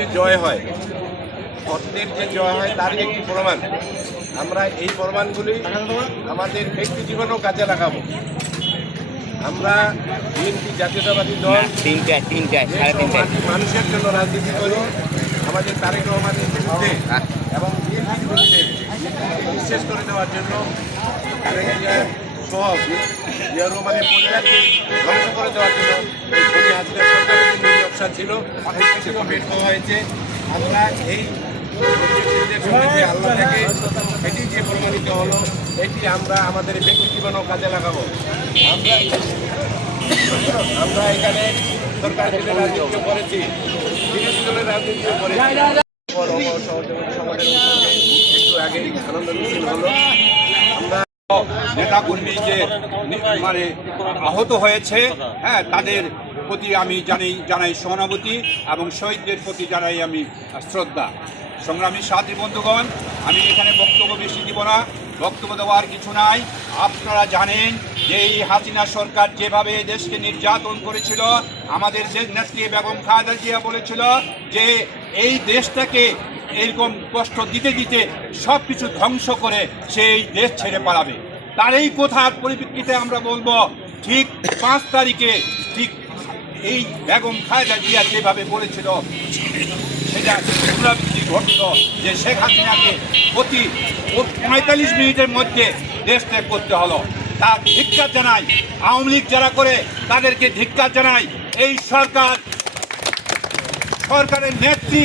যে জয় হয় সত্যের যে জয় হয় তার একটি প্রমাণ? আমরা এই প্রমাণগুলি আমাদের ব্যক্তি জীবনেও কাজে লাগাবো। আমরা বিএনপি জাতীয়তাবাদী দল তিনটা তিনটা সাড়ে তিনটা। মানুষের জন্য রাজনীতি করি আমাদের তারেক রহমানের বিরুদ্ধে এবং বিএনপির বিরুদ্ধে বিশ্বাস করে দেওয়ার জন্য সহ জিয়া রহমানের পরিবারকে ধ্বংস করে দেওয়ার জন্য যে নিরক্ষা ছিল হয়েছে। আমরা এই আল্লাহ থেকে এটি যে প্রমাণিত হলো, এটি আমরা আমাদের ব্যক্তি জীবনেও কাজে লাগাবো। আমরা আমরা এখানে সরকার রাজনীতিও করেছি করেছি, একটু আগেই আনন্দ আমরা যে মানে আহত হয়েছে হ্যাঁ তাদের প্রতি আমি জানাই জানাই সহানুভূতি এবং শহীদদের প্রতি জানাই আমি শ্রদ্ধা। সংগ্রামী সাথী বন্ধুগণ, আমি এখানে বক্তব্য বেশি দিব না। বক্তব্য দেওয়ার কিছু নাই। আপনারা জানেন যে এই হাসিনা সরকার যেভাবে দেশকে নির্যাতন করেছিল, আমাদের যে নেত্রী বেগম খালেদা জিয়া বলেছিল যে এই দেশটাকে এরকম কষ্ট দিতে দিতে সব কিছু ধ্বংস করে সেই দেশ ছেড়ে পালাবে। তার এই কথার পরিপ্রেক্ষিতে আমরা বলব, ঠিক পাঁচ তারিখে, ঠিক এই বেগম খায়দা জিয়া যেভাবে বলেছিল, সেটা পুনরাবৃত্তি ঘটল যে শেখ হাসিনাকে প্রতি পঁয়তাল্লিশ মিনিটের মধ্যে দেশ ত্যাগ করতে হলো। তা ধিক্কার জানাই, আওয়ামী লীগ যারা করে তাদেরকে ধিক্কার জানাই, এই সরকার, সরকারের নেত্রী